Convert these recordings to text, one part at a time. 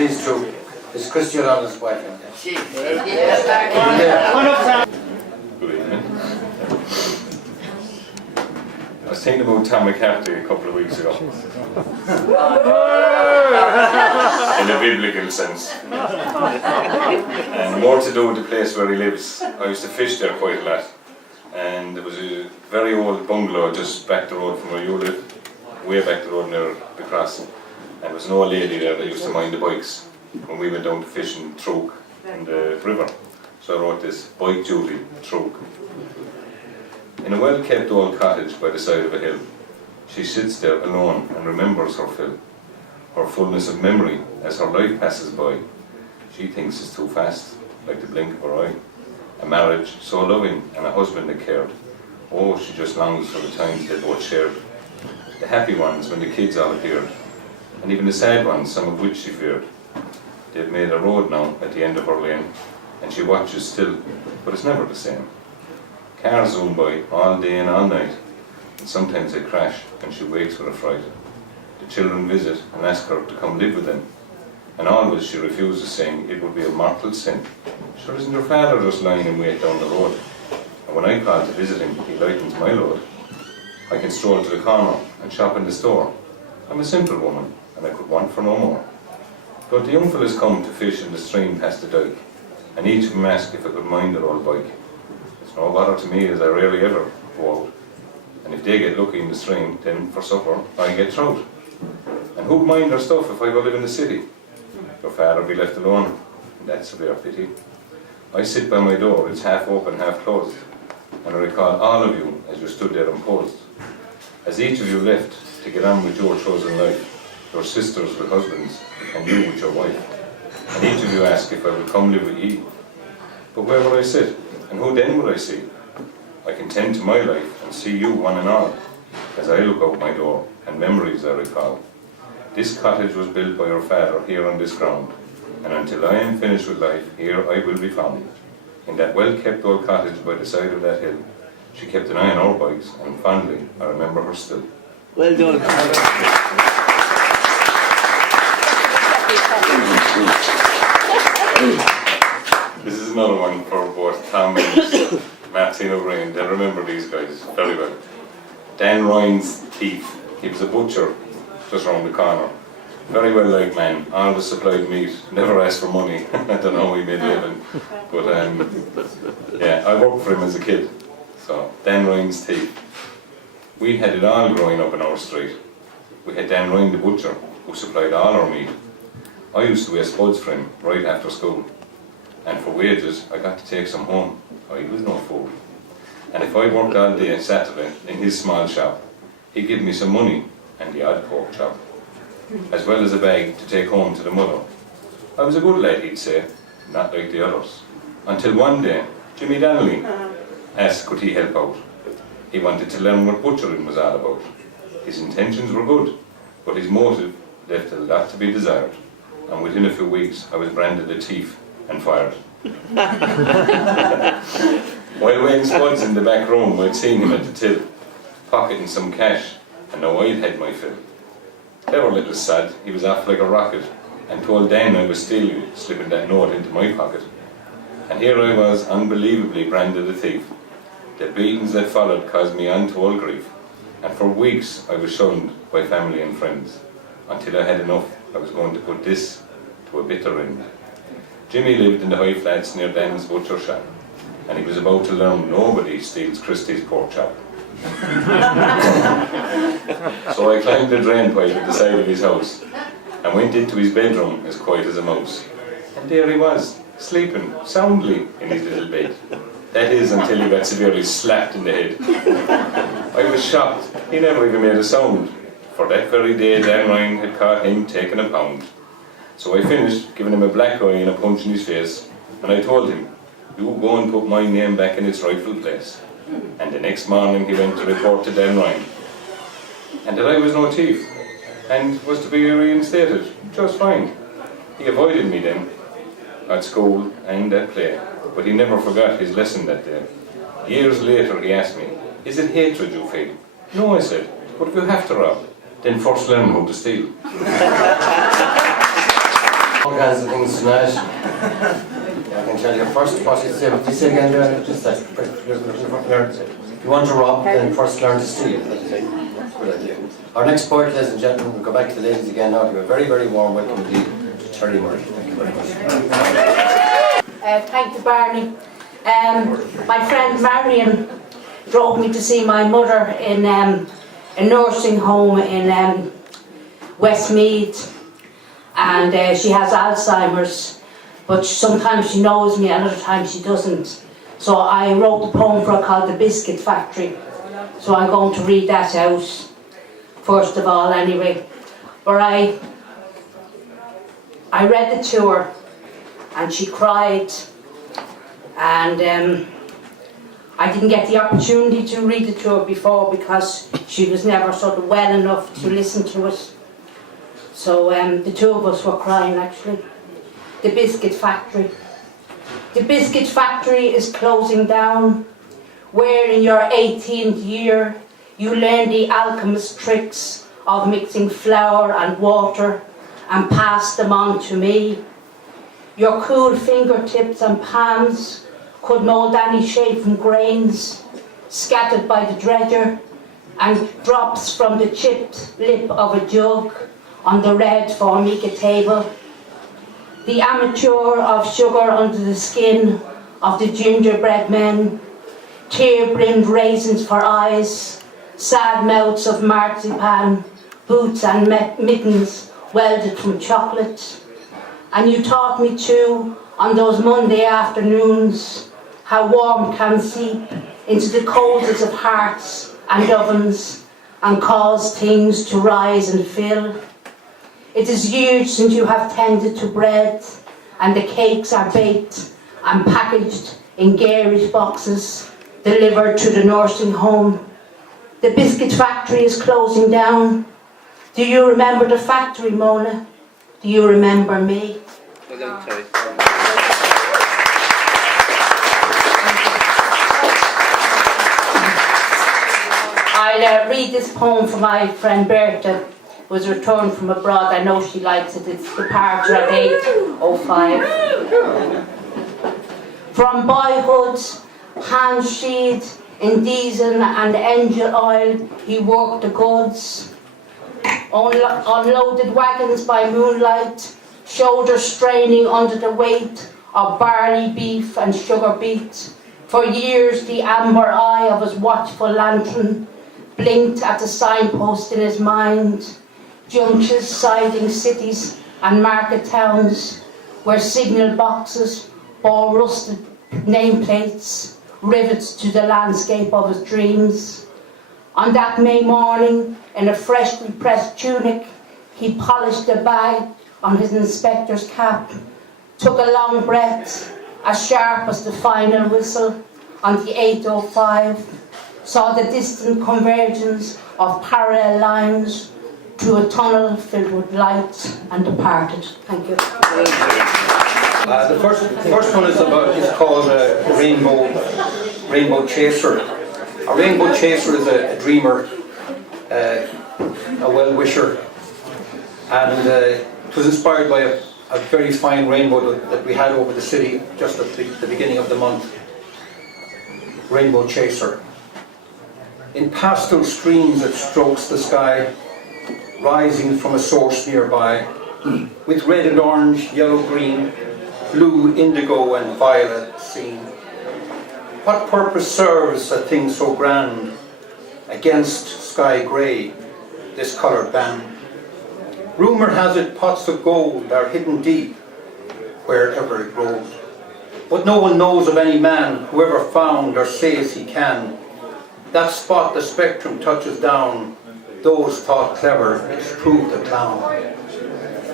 these two. It's Christian on his wife. Good evening. I was thinking about Tom McCarthy a couple of weeks ago. In a biblical sense. And more to do with the place where he lives. I used to fish there quite a lot. And there was a very old bungalow just back the road from where you live. Way back the road near the cross. And there was an old lady there that used to mind the bikes when we went down to fish in Truk in the river. So I wrote this, Bike Duty, Truk. In a well-kept old cottage by the side of a hill, she sits there alone and remembers her fill, her fullness of memory as her life passes by. She thinks it's too fast, like the blink of her eye. A marriage so loving and a husband that cared. Oh, she just longs for the times they both shared. The happy ones when the kids all appeared, and even the sad ones, some of which she feared. They've made a road now at the end of her lane, and she watches still, but it's never the same. Cars zoom by all day and all night, and sometimes they crash and she wakes with a fright. The children visit and ask her to come live with them, and always she refuses, saying it would be a mortal sin. Sure, isn't her father just lying in wait down the road? And when I call to visit him, he lightens my load. I can stroll to the corner and shop in the store. I'm a simple woman, and I could want for no more. But the young fellas come to fish in the stream past the dike, and each of them ask if I could mind their old bike. It's no bother to me, as I rarely ever go out. And if they get lucky in the stream, then for supper I get trout. And who'd mind their stuff if I go live in the city? Your father be left alone, and that's a bare pity. I sit by my door, it's half open, half closed, and I recall all of you as you stood there imposed. As each of you left to get on with your chosen life, your sisters with husbands, and you with your wife. And each of you ask if I would come live with ye. But where would I sit? And who then would I see? I can tend to my life and see you one and all, as I look out my door, and memories I recall. This cottage was built by your father here on this ground, and until I am finished with life, here I will be found. In that well-kept old cottage by the side of that hill, she kept an eye on our bikes, and fondly I remember her still. Well done. This is another one for both Tom and Martin O'Brien. They'll remember these guys very well. Dan Ryan's thief. He was a butcher just round the corner. Very well liked man, always supplied meat, never asked for money. I don't know how he made a living. But yeah, I worked for him as a kid. So, Dan Ryan's thief. We had it all growing up in our street. We had Dan Ryan the butcher, who supplied all our meat. I used to wear spuds for him right after school. And for wages, I got to take some home. I was no fool. And if I worked all day on Saturday in his small shop, he'd give me some money and the odd pork chop, as well as a bag to take home to the mother. I was a good lad, he'd say, not like the others. Until one day, Jimmy Donnelly asked could he help out. He wanted to learn what butchering was all about. His intentions were good, but his motive left a lot to be desired. And within a few weeks, I was branded a thief and fired. While weighing spuds in the back room, I'd seen him at the till, pocketing some cash, and now I'd had my fill. Clever little sod, he was off like a rocket, and told Dan I was stealing, slipping that note into my pocket. And here I was, unbelievably branded a thief. The beatings that followed caused me untold grief, and for weeks I was shunned by family and friends. Until I had enough, I was going to put this to a bitter end. Jimmy lived in the high flats near Dan's butcher shop, and he was about to learn nobody steals Christie's pork chop. So I climbed the drain pipe at the side of his house, and went into his bedroom as quiet as a mouse. And there he was, sleeping soundly in his little bed. That is, until he got severely slapped in the head. I was shocked, he never even made a sound. For that very day, Dan Ryan had caught him taking a pound. So I finished, giving him a black eye and a punch in his face, and I told him, you go and put my name back in its rightful place. And the next morning he went to report to Dan Ryan. And that I was no thief, and was to be reinstated, just fine. He avoided me then, at school and at play, but he never forgot his lesson that day. Years later he asked me, is it hatred you feel? No, I said, but if you have to rob, then first learn how to steal. All kinds of things tonight. I can tell you first what you say again there, just that if you want to rob, then first learn to steal. Good idea. Our next poet, ladies and gentlemen, we'll go back to the ladies again now. Give a very, very warm welcome to Terry Murray. Thank you very much. Thank you, Barney. My friend Marion drove me to see my mother in a nursing home in Westmeath, and she has Alzheimer's, but sometimes she knows me and other times she doesn't. So I wrote a poem for her called The Biscuit Factory. So I'm going to read that out first of all anyway. But I read it to her and she cried, and I didn't get the opportunity to read it to her before because she was never sort of well enough to listen to it. So the two of us were crying actually. The Biscuit Factory. The biscuit factory is closing down, where in your 18th year you learn the alchemist tricks of mixing flour and water and pass them on to me. Your cool fingertips and palms could mould any shape from grains scattered by the dredger and drops from the chipped lip of a jug on the red formica table. The amateur of sugar under the skin of the gingerbread men, tear-brimmed raisins for eyes, sad mouths of marzipan, boots and mittens welded from chocolate. And you taught me too, on those Monday afternoons, how warmth can seep into the coldest of hearts and ovens and cause things to rise and fill. It is years since you have tended to bread, and the cakes are baked and packaged in garish boxes, delivered to the nursing home. The biscuit factory is closing down. Do you remember the factory, Mona? Do you remember me? I'll read this poem for my friend Bertha, who was returned from abroad. I know she likes it. It's Departure at 8:05. From boyhood, hands sheathed in diesel and engine oil, he worked the goods. Unloaded wagons by moonlight, shoulders straining under the weight of barley, beef and sugar beet. For years the amber eye of his watchful lantern blinked at the signpost in his mind. Junctions, siding cities and market towns where signal boxes bore rusted nameplates, rivets to the landscape of his dreams. On that May morning, in a freshly pressed tunic, he polished the bag on his inspector's cap, took a long breath, as sharp as the final whistle on the 8:05, saw the distant convergence of parallel lines through a tunnel filled with light and departed. Thank you. The first one is called Rainbow Chaser. A rainbow chaser is a dreamer, a well-wisher, and it was inspired by a very fine rainbow that we had over the city just at the beginning of the month. Rainbow Chaser. In pastel streams it strokes the sky, rising from a source nearby, with red and orange, yellow, green, blue, indigo and violet seen. What purpose serves a thing so grand against sky grey, this coloured band? Rumour has it pots of gold are hidden deep wherever it grows, but no one knows of any man who ever found or says he can that spot the spectrum touches down. Those thought clever, it's proved a clown.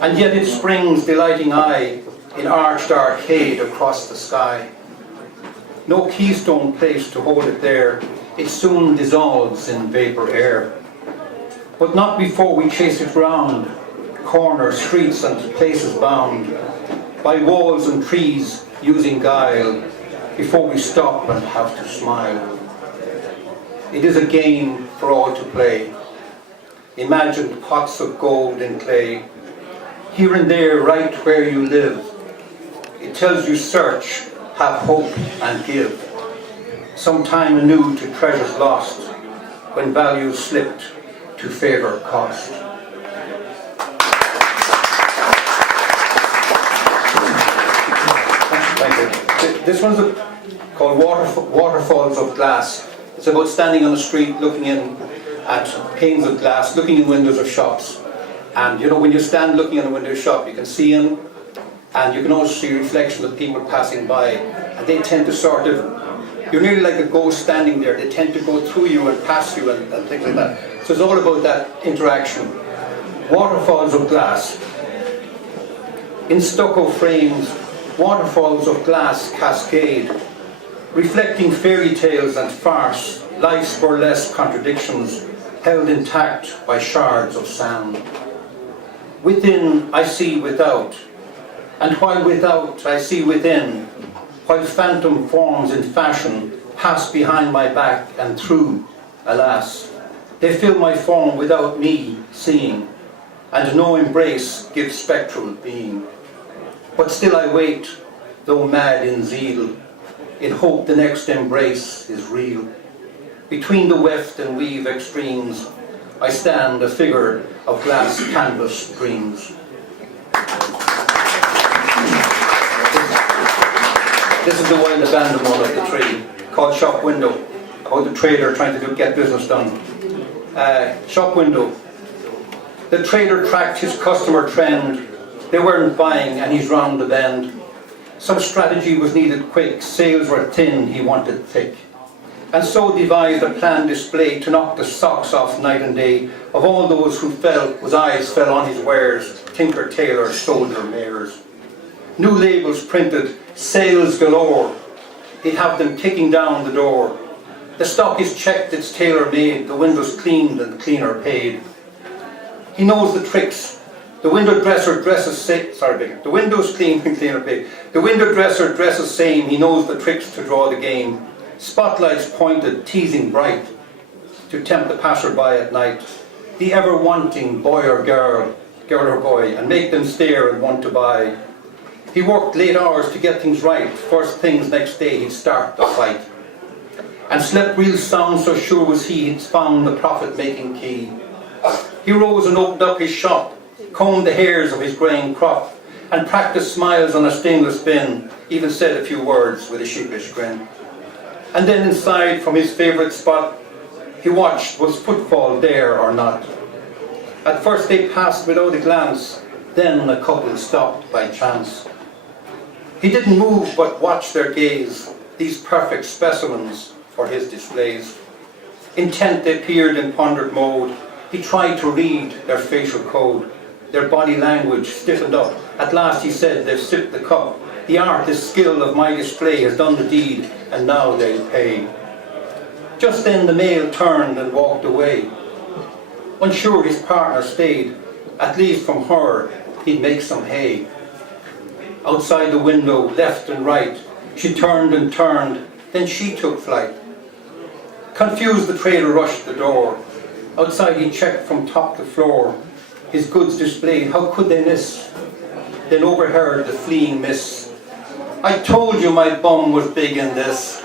And yet it springs delighting eye in arched arcade across the sky. No keystone place to hold it there, it soon dissolves in vapour air. But not before we chase it round, corners, streets and places bound, by walls and trees using guile, before we stop and have to smile. It is a game for all to play, imagined pots of gold in clay, here and there, right where you live. It tells you search, have hope and give. Some time anew to treasures lost, when values slipped to favour cost. Thank you. This one's called Waterfalls of Glass. It's about standing on the street looking in at panes of glass, looking in windows of shops. And you know, when you stand looking in a window of shop, you can see in, and you can also see reflections of people passing by. And they tend to sort of, you're nearly like a ghost standing there. They tend to go through you and pass you and things like that. So it's all about that interaction. Waterfalls of glass. In stucco frames, waterfalls of glass cascade, reflecting fairy tales and farce, life's burlesque contradictions, held intact by shards of sand. Within I see without, and while without I see within, while phantom forms in fashion pass behind my back and through, alas, they fill my form without me seeing, and no embrace gives spectral being. But still I wait, though mad in zeal, in hope the next embrace is real. Between the weft and weave extremes, I stand a figure of glass canvas dreams. This is the wild abandonment of the tree, called Shop Window, about the trader trying to get business done. Shop Window. The trader tracked his customer trend. They weren't buying and he's round the bend. Some strategy was needed quick, sales were thin, he wanted thick. And so devised a planned display to knock the socks off night and day of all those who felt, whose eyes fell on his wares, tinker, tailor, soldier, mares. New labels printed, sales galore. He'd have them kicking down the door. The stock is checked, it's tailor-made, the windows cleaned and the cleaner paid. He knows the tricks. The window dresser dresses the window's clean and cleaner paid. The window dresser dresses same, he knows the tricks to draw the game. Spotlights pointed, teasing bright, to tempt the passer-by at night. The ever-wanting boy or girl or boy, and make them stare and want to buy. He worked late hours to get things right. First things next day he'd start the fight. And slept real sound, so sure was he'd found the profit-making key. He rose and opened up his shop, combed the hairs of his greying crop, and practiced smiles on a stainless bin, even said a few words with a sheepish grin. And then inside, from his favourite spot, he watched, was footfall there or not. At first they passed without a glance, then a couple stopped by chance. He didn't move but watched their gaze, these perfect specimens for his displays. Intent they peered in pondered mode, he tried to read their facial code. Their body language stiffened up. At last he said, they've sipped the cup. The art, this skill of my display has done the deed, and now they'll pay. Just then the male turned and walked away. Unsure his partner stayed, at least from her he'd make some hay. Outside the window, left and right, she turned and turned, then she took flight. Confused, the trader rushed the door. Outside he checked from top to floor, his goods displayed, how could they miss? Then overheard the fleeing miss, I told you my bum was big in this.